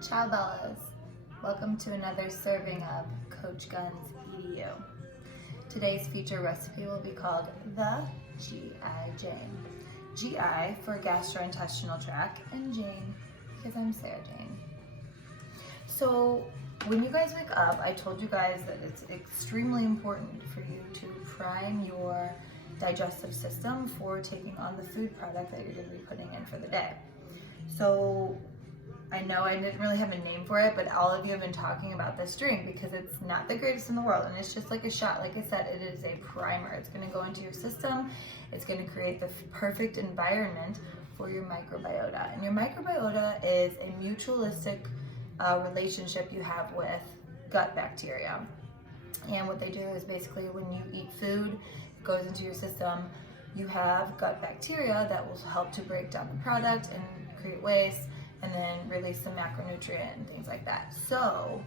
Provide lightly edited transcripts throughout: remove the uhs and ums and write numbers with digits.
Ciao Bellas, welcome to another serving of CoachGuns EDU. Today's feature recipe will be called the GI Jane. GI for Gastrointestinal Tract and Jane because I'm Sarah Jane. So when you guys wake up, I told you guys that it's extremely important for you to prime your digestive system for taking on the food product that you're going to be putting in for the day. So I know I didn't really have a name for it, but all of you have been talking about this drink because it's not the greatest in the world, and it's just like a shot. Like I said, it is a primer. It's going to go into your system. It's going to create the perfect environment for your microbiota. And your microbiota is a mutualistic relationship you have with gut bacteria. And what they do is basically when you eat food, it goes into your system, you have gut bacteria that will help to break down the product and create waste, and then release some macronutrient and things like that. So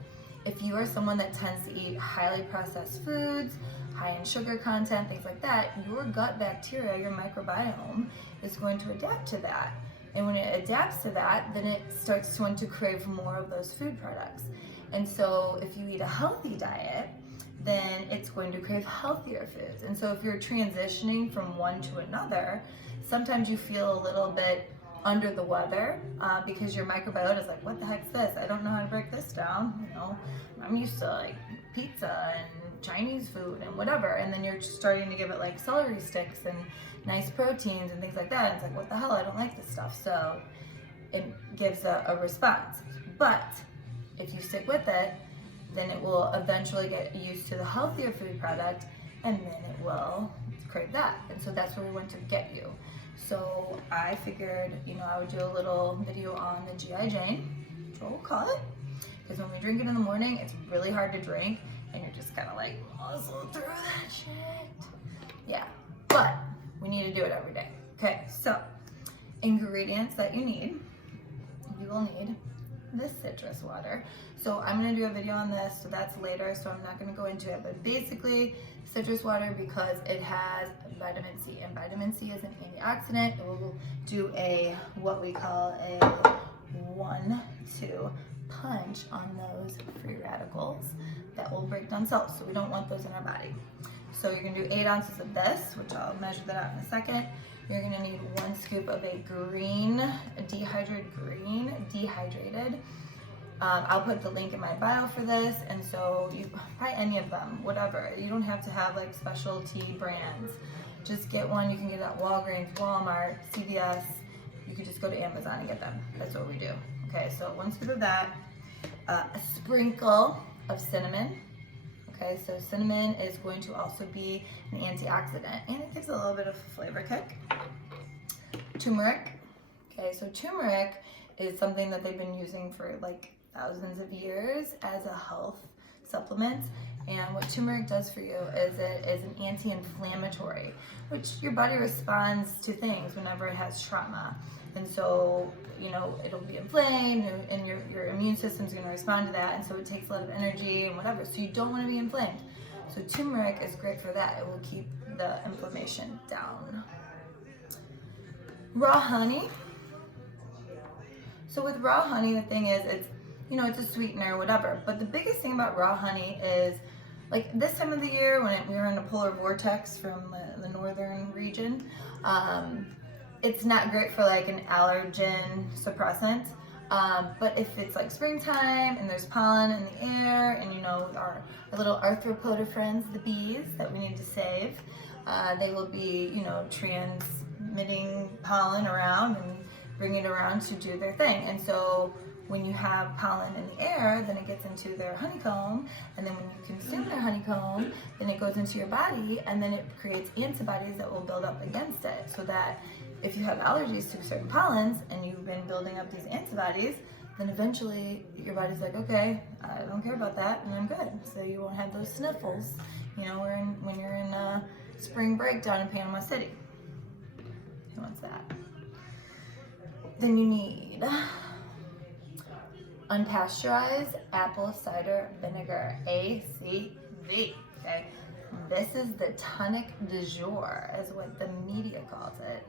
if you are someone that tends to eat highly processed foods, high in sugar content, things like that, your gut bacteria, your microbiome, is going to adapt to that. And when it adapts to that, then it starts to want to crave more of those food products. And so if you eat a healthy diet, then it's going to crave healthier foods. And so if you're transitioning from one to another, sometimes you feel a little bit under the weather because your microbiota is like, what the heck's this? I don't know how to break this down. You know, I'm used to like pizza and Chinese food and whatever. And then you're starting to give it like celery sticks and nice proteins and things like that. And it's like, what the hell? I don't like this stuff. So it gives a response. But if you stick with it, then it will eventually get used to the healthier food product, and then it will crave that. And so that's where we want to get you. So I figured, I would do a little video on the GI Jane, that's what we'll call it, because when we drink it in the morning, it's really hard to drink, and you're just kind of like, muzzle through that shit. Yeah, but we need to do it every day. Okay, so ingredients that you need, you will need this citrus water. So I'm going to do a video on this, so that's later, so I'm not going to go into it, but basically citrus water, because it has vitamin C, and vitamin C is an antioxidant. It will do what we call a 1-2 punch on those free radicals that will break down cells, so we don't want those in our body. So you're going to do 8 ounces of this, which I'll measure that out in a second. You're going to need 1 scoop of a dehydrated green. I'll put the link in my bio for this, and so you buy any of them, whatever. You don't have to have like specialty brands. Just get one. You can get it at Walgreens, Walmart, CVS. You can just go to Amazon and get them. That's what we do. Okay, so 1 scoop of that, a sprinkle of cinnamon. Okay, so cinnamon is going to also be an antioxidant, and it gives a little bit of a flavor kick. Turmeric. Okay, so turmeric is something that they've been using for like thousands of years as a health supplement. And what turmeric does for you is it is an anti-inflammatory, which your body responds to things whenever it has trauma. And so, it'll be inflamed, and your immune system's going to respond to that. And so it takes a lot of energy and whatever. So you don't want to be inflamed. So turmeric is great for that. It will keep the inflammation down. Raw honey. So with raw honey, the thing is, it's a sweetener or whatever. But the biggest thing about raw honey is, like this time of the year when we were in a polar vortex from the northern region, it's not great for like an allergen suppressant. But if it's like springtime and there's pollen in the air, and our little arthropoda friends, the bees that we need to save, they will be, transmitting pollen around and bring it around to do their thing. And so when you have pollen in the air, then it gets into their honeycomb, and then when you consume their honeycomb, then it goes into your body, and then it creates antibodies that will build up against it, so that if you have allergies to certain pollens and you've been building up these antibodies, then eventually your body's like, okay, I don't care about that, and I'm good. So you won't have those sniffles, when you're in spring break down in Panama City. Who wants that? Then you need unpasteurized apple cider vinegar, ACV, okay? This is the tonic du jour, is what the media calls it.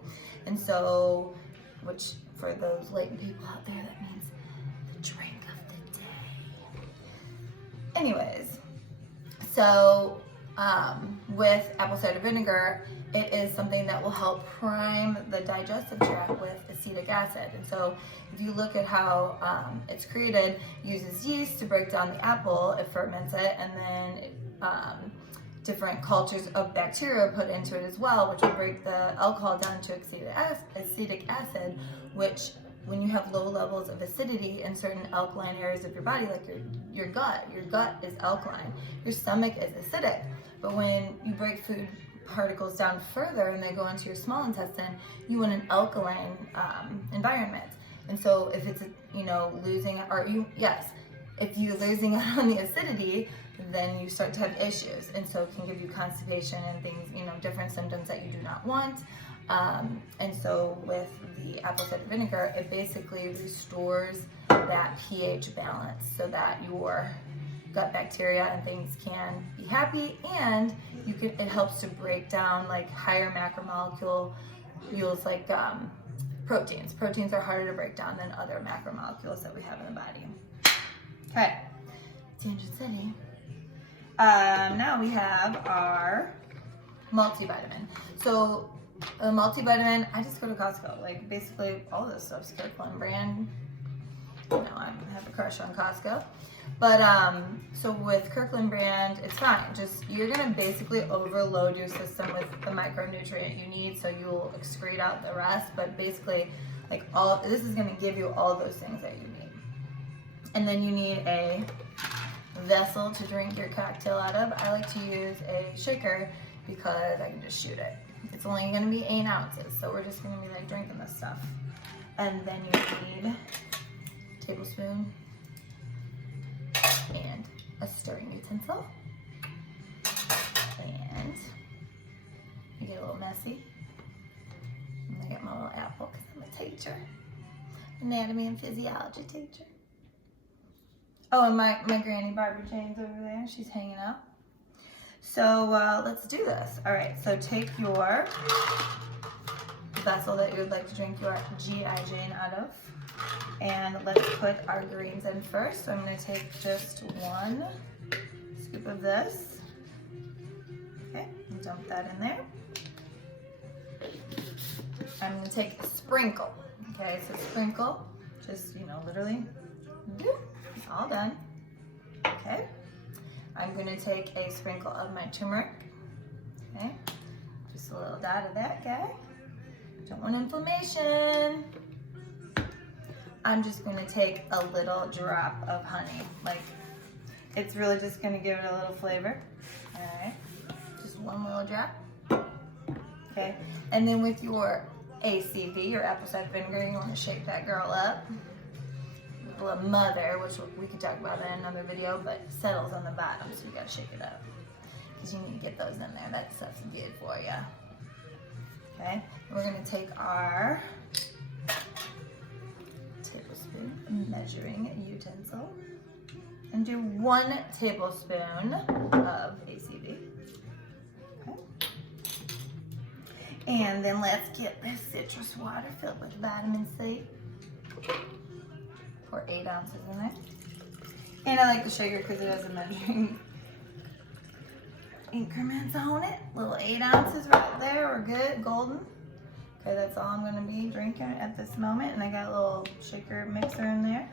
And so, which for those latent people out there, that means the drink of Anyways, so with apple cider vinegar, it is something that will help prime the digestive tract with acetic acid. And so if you look at how it's created, it uses yeast to break down the apple, it ferments it, and then different cultures of bacteria are put into it as well, which will break the alcohol down to acetic acid, which when you have low levels of acidity in certain alkaline areas of your body, like your gut is alkaline, your stomach is acidic. But when you break food particles down further and they go into your small intestine, you want an alkaline environment. And so if it's, if you're losing out on the acidity, then you start to have issues. And so it can give you constipation and things, different symptoms that you do not want. And so with the apple cider vinegar, it basically restores that pH balance so that your gut bacteria and things can be happy, and it helps to break down like higher macromolecules like proteins. Proteins are harder to break down than other macromolecules that we have in the body. Okay, Tangent City. Now we have our multivitamin. So a multivitamin, I just go to Costco. Like basically all this stuff's Kirkland brand. I have a crush on Costco. But so with Kirkland brand, it's fine. Just you're gonna basically overload your system with the micronutrient you need, so you'll excrete out the rest. But basically, like this is gonna give you all those things that you need. And then you need a vessel to drink your cocktail out of. I like to use a shaker because I can just shoot it. It's only gonna be 8 ounces, so we're just gonna be like drinking this stuff. And then you need a tablespoon and a stirring utensil. And you get a little messy. And I get my little apple because I'm a teacher. Anatomy and physiology teacher. Oh, and my granny Barbara Jane's over there. She's hanging out. So let's do this. All right, so take your vessel that you would like to drink your GI Jane out of. And let's put our greens in first. So I'm going to take just 1 scoop of this. Okay, and dump that in there. I'm going to take a sprinkle. Okay, so sprinkle, just, literally, it's all done. Okay, I'm going to take a sprinkle of my turmeric. Okay, just a little dot of that guy. Don't want inflammation. I'm just going to take a little drop of honey. Like, it's really just going to give it a little flavor. All right, just 1 little drop. Okay, and then with your ACV, your apple cider vinegar, you want to shake that girl up. A mother, which we could talk about in another video, but settles on the bottom, so you got to shake it up because you need to get those in there. That stuff's good for you. Okay, we're going to take our tablespoon measuring utensil and do 1 tablespoon of ACV. Okay. And then let's get this citrus water filled with vitamin C. Pour 8 ounces in there. And I like the shaker because it has a measuring increments on it. Little 8 ounces right there. We're good, golden. Okay, that's all I'm going to be drinking at this moment. And I got a little shaker mixer in there.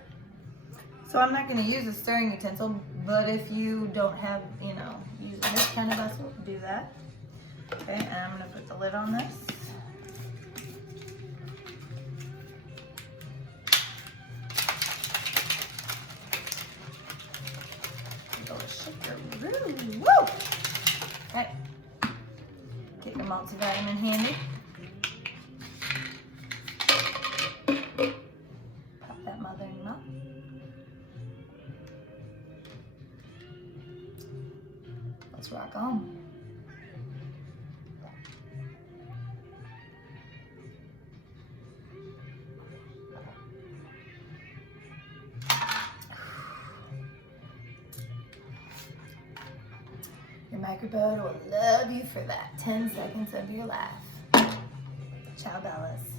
So I'm not going to use a stirring utensil, but if you don't have, using this kind of vessel, do that. Okay, and I'm going to put the lid on this. Woo! Okay. Get your multivitamin handy. Pop that mother in your mouth. Let's rock on. Your microbiota will love you for that 10 seconds of your life. Ciao, Bellas.